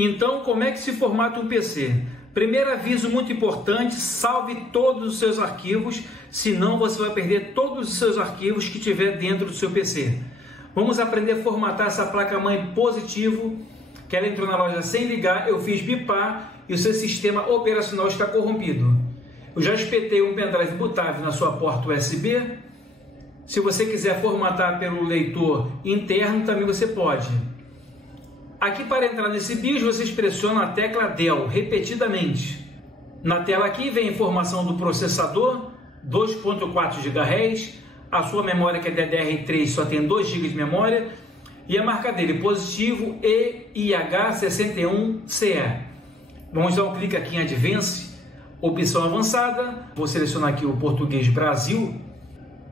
Então, como é que se formata um PC? Primeiro aviso muito importante, salve todos os seus arquivos, senão você vai perder todos os seus arquivos que tiver dentro do seu PC. Vamos aprender a formatar essa placa-mãe positivo, que ela entrou na loja sem ligar, eu fiz bipar e o seu sistema operacional está corrompido. Eu já espetei um pendrive bootável na sua porta USB. Se você quiser formatar pelo leitor interno, também você pode. Aqui, para entrar nesse BIOS, vocês pressionam a tecla Del repetidamente. Na tela aqui vem a informação do processador, 2.4 GHz, a sua memória que é DDR3 só tem 2 GB de memória, e a marca dele, positivo EIH61CE. Vamos dar um clique aqui em Advance, opção avançada, vou selecionar aqui o português Brasil,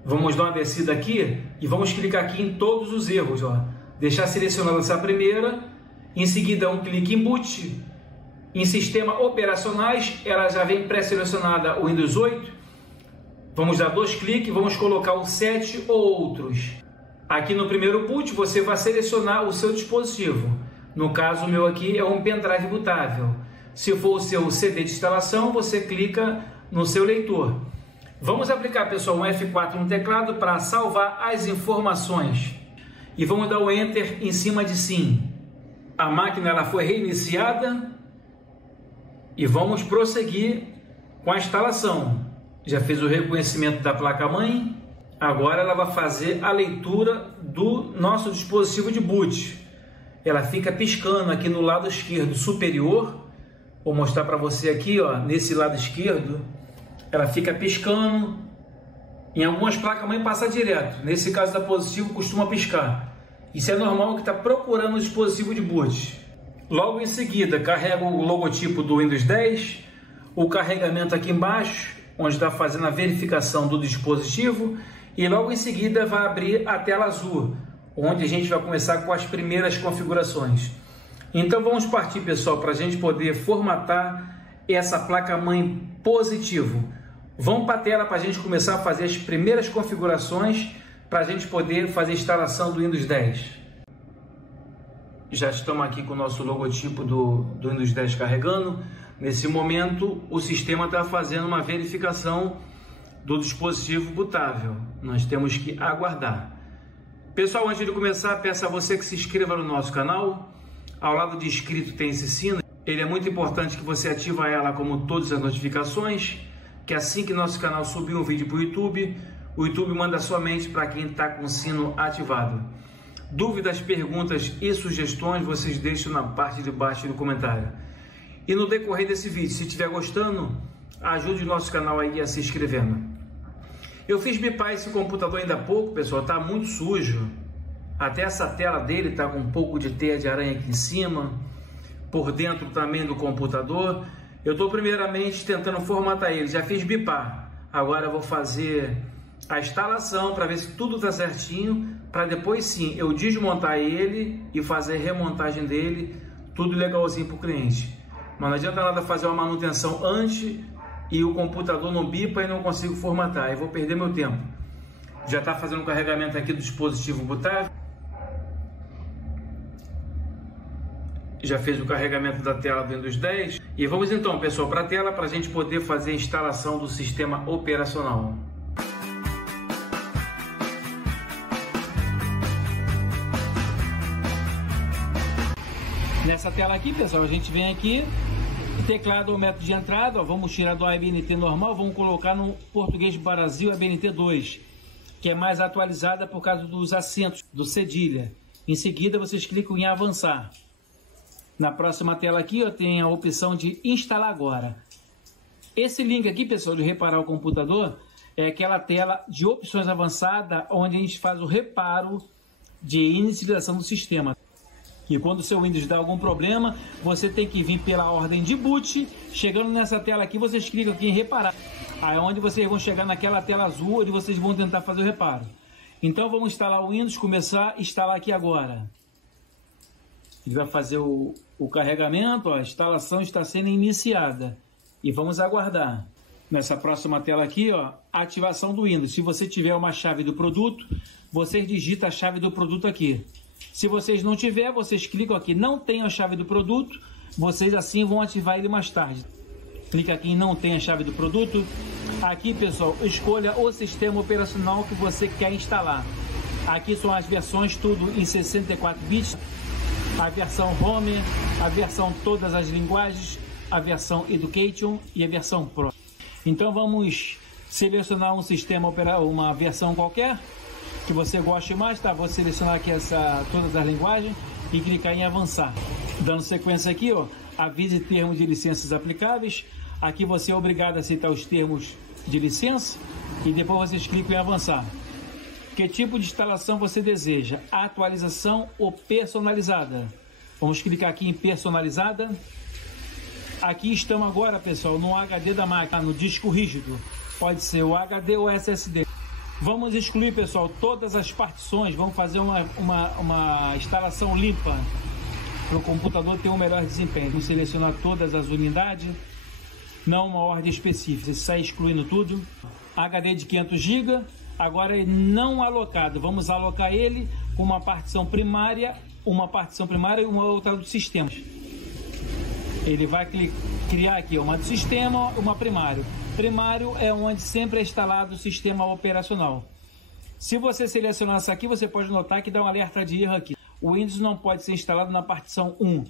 vamos dar uma descida aqui e vamos clicar aqui em todos os erros, ó. Deixar selecionada essa primeira. Em seguida, um clique em Boot. Em Sistema Operacionais, ela já vem pré-selecionada o Windows 8. Vamos dar 2 cliques, vamos colocar o 7 ou outros. Aqui no primeiro boot, você vai selecionar o seu dispositivo. No caso, o meu aqui é um pendrive bootável. Se for o seu CD de instalação, você clica no seu leitor. Vamos aplicar, pessoal, um F4 no teclado para salvar as informações. E vamos dar o Enter em cima de Sim. A máquina ela foi reiniciada e vamos prosseguir com a instalação. Já fez o reconhecimento da placa-mãe, agora ela vai fazer a leitura do nosso dispositivo de boot. Ela fica piscando aqui no lado esquerdo superior. Vou mostrar para você aqui, ó, nesse lado esquerdo, ela fica piscando. Em algumas placas-mãe passa direto, nesse caso da positivo costuma piscar. Isso é normal que está procurando o dispositivo de boot. Logo em seguida, carrega o logotipo do Windows 10, o carregamento aqui embaixo, onde está fazendo a verificação do dispositivo, e logo em seguida vai abrir a tela azul, onde a gente vai começar com as primeiras configurações. Então vamos partir, pessoal, para a gente poder formatar essa placa-mãe positivo. Vamos para a tela para a gente começar a fazer as primeiras configurações, para a gente poder fazer a instalação do Windows 10. Já estamos aqui com o nosso logotipo do Windows 10 carregando. Nesse momento, o sistema está fazendo uma verificação do dispositivo bootável. Nós temos que aguardar. Pessoal, antes de começar, peço a você que se inscreva no nosso canal. Ao lado de inscrito tem esse sino. Ele é muito importante que você ative ela como todas as notificações, que assim que nosso canal subir um vídeo para o YouTube manda somente para quem está com o sino ativado. Dúvidas, perguntas e sugestões vocês deixam na parte de baixo do comentário. E no decorrer desse vídeo, se estiver gostando, ajude o nosso canal aí a se inscrevendo. Eu fiz bipar esse computador ainda há pouco, pessoal, está muito sujo. Até essa tela dele está com um pouco de teia de aranha aqui em cima, por dentro também do computador. Eu estou primeiramente tentando formatar ele, já fiz bipar. Agora eu vou fazer a instalação para ver se tudo está certinho, para depois sim eu desmontar ele e fazer a remontagem dele, tudo legalzinho para o cliente. Mas não adianta nada fazer uma manutenção antes e o computador não bipa e não consigo formatar, eu vou perder meu tempo. Já está fazendo o carregamento aqui do dispositivo bootável. Já fez o carregamento da tela do Windows 10. E vamos então, pessoal, para a tela para a gente poder fazer a instalação do sistema operacional. Nessa tela aqui, pessoal, a gente vem aqui, teclado ou método de entrada, ó, vamos tirar do ABNT normal, vamos colocar no português Brasil ABNT 2, que é mais atualizada por causa dos acentos do cedilha. Em seguida, vocês clicam em avançar. Na próxima tela aqui, ó, tem a opção de instalar agora. Esse link aqui, pessoal, de reparar o computador, é aquela tela de opções avançada, onde a gente faz o reparo de inicialização do sistema. E quando o seu Windows dá algum problema, você tem que vir pela ordem de boot. Chegando nessa tela aqui, vocês clicam aqui em reparar. Aí é onde vocês vão chegar naquela tela azul, onde vocês vão tentar fazer o reparo. Então vamos instalar o Windows, começar a instalar aqui agora. Ele vai fazer o carregamento, ó, a instalação está sendo iniciada. E vamos aguardar. Nessa próxima tela aqui, ó, ativação do Windows. Se você tiver uma chave do produto, vocês digitam a chave do produto aqui. Se vocês não tiver, vocês clicam aqui, não tem a chave do produto, vocês assim vão ativar ele mais tarde. Clica aqui em não tem a chave do produto. Aqui, pessoal, escolha o sistema operacional que você quer instalar. Aqui são as versões, tudo em 64 bits. A versão Home, a versão todas as linguagens, a versão Education e a versão Pro. Então vamos selecionar um sistema uma versão qualquer que você goste mais, tá? Vou selecionar aqui todas as linguagens e clicar em avançar. Dando sequência aqui, ó, avise termos de licenças aplicáveis. Aqui você é obrigado a aceitar os termos de licença e depois vocês clicam em avançar. Que tipo de instalação você deseja? Atualização ou personalizada? Vamos clicar aqui em personalizada. Aqui estamos agora, pessoal, no HD da máquina, no disco rígido. Pode ser o HD ou SSD. Vamos excluir, pessoal, todas as partições. Vamos fazer uma instalação limpa para o computador ter um melhor desempenho. Vamos selecionar todas as unidades, não uma ordem específica. Você sai excluindo tudo. HD de 500 GB. Agora é não alocado. Vamos alocar ele com uma partição primária e uma outra dos sistemas. Ele vai criar aqui uma do sistema, uma primário. Primário é onde sempre é instalado o sistema operacional. Se você selecionar isso aqui, você pode notar que dá um alerta de erro aqui. O Windows não pode ser instalado na partição 1.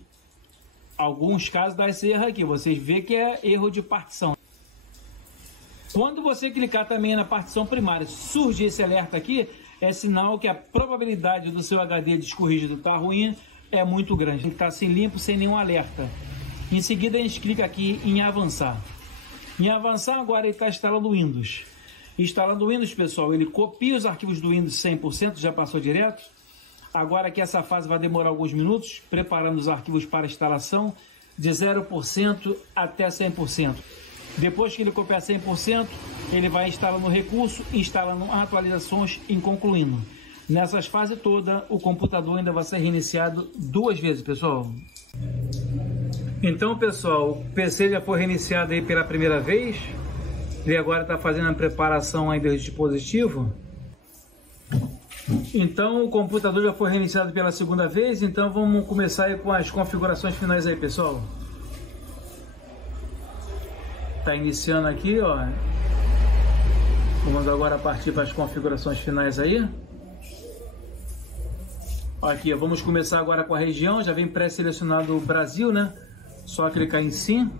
Alguns casos dá esse erro aqui. Vocês vê que é erro de partição. Quando você clicar também na partição primária, surge esse alerta aqui, é sinal que a probabilidade do seu HD disco rígido estar ruim é muito grande. Tem que estar assim limpo, sem nenhum alerta. Em seguida a gente clica aqui em avançar. Em avançar agora ele está instalando o Windows. Instalando o Windows, pessoal, ele copia os arquivos do Windows 100%, já passou direto. Agora que essa fase vai demorar alguns minutos, preparando os arquivos para instalação de 0% até 100%. Depois que ele copiar 100%, ele vai instalando o recurso, instalando atualizações e concluindo. Nessas fases todas, o computador ainda vai ser reiniciado 2 vezes, pessoal. Então, pessoal, o PC já foi reiniciado aí pela primeira vez. Ele agora está fazendo a preparação aí do dispositivo. Então, o computador já foi reiniciado pela segunda vez. Então, vamos começar aí com as configurações finais aí, pessoal. Está iniciando aqui, ó. Vamos agora partir para as configurações finais aí. Aqui, ó, vamos começar agora com a região. Já vem pré-selecionado o Brasil, né? Só clicar em sim.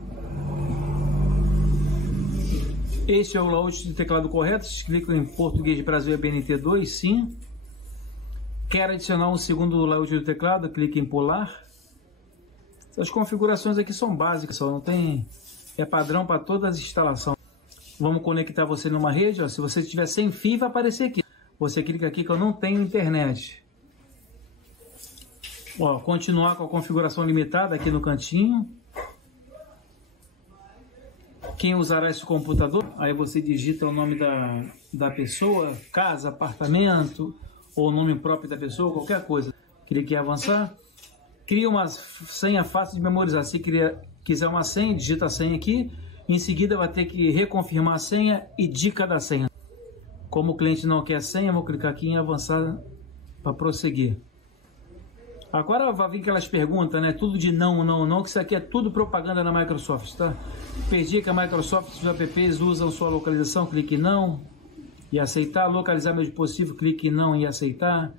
Este é o layout de teclado correto. Vocês clicam em português Brasil e BNT2, sim. Quer adicionar um segundo layout do teclado? Clique em pular. Essas configurações aqui são básicas, só não tem... É padrão para todas as instalações. Vamos conectar você numa rede. Ó. Se você estiver sem fio, vai aparecer aqui. Você clica aqui que eu não tenho internet. Ó, continuar com a configuração limitada aqui no cantinho. Quem usará esse computador? Aí você digita o nome da pessoa, casa, apartamento, ou o nome próprio da pessoa, qualquer coisa. Clique em avançar. Cria uma senha fácil de memorizar. Se quiser uma senha, digita a senha aqui. Em seguida vai ter que reconfirmar a senha e dica da senha. Como o cliente não quer senha, vou clicar aqui em avançar para prosseguir. Agora vai vir aquelas perguntas, né? Tudo de não, não, não, que isso aqui é tudo propaganda da Microsoft, tá? Perdi que a Microsoft, os apps usam sua localização, clique em não e aceitar. Localizar meu dispositivo, clique em não e aceitar.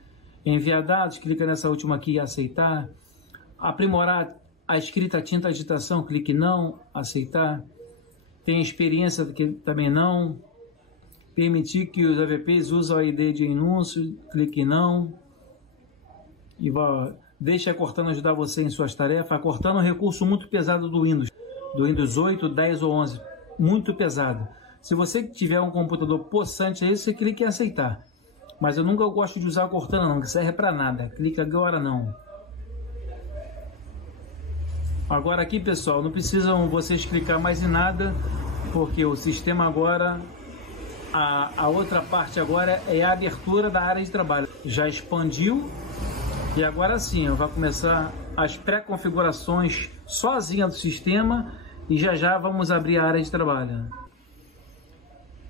Enviar dados, clica nessa última aqui e aceitar. Aprimorar a escrita, tinta, digitação, clique em não, aceitar. Tem experiência, que também não. Permitir que os apps usem a ID de anúncio, clique em não. E deixa a Cortana ajudar você em suas tarefas. A Cortana é um recurso muito pesado do Windows 8, 10 ou 11, muito pesado. Se você tiver um computador possante aí, você clica em aceitar. Mas eu nunca gosto de usar a Cortana não, que serve para nada. Clica agora não. Agora aqui, pessoal, não precisam vocês clicar mais em nada, porque o sistema agora, a outra parte agora é a abertura da área de trabalho. Já expandiu. E agora sim, vai começar as pré-configurações sozinha do sistema e já vamos abrir a área de trabalho.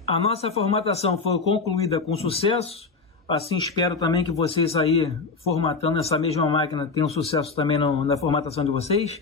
A nossa formatação foi concluída com sucesso, assim espero também que vocês aí, formatando essa mesma máquina, tenham sucesso também na formatação de vocês.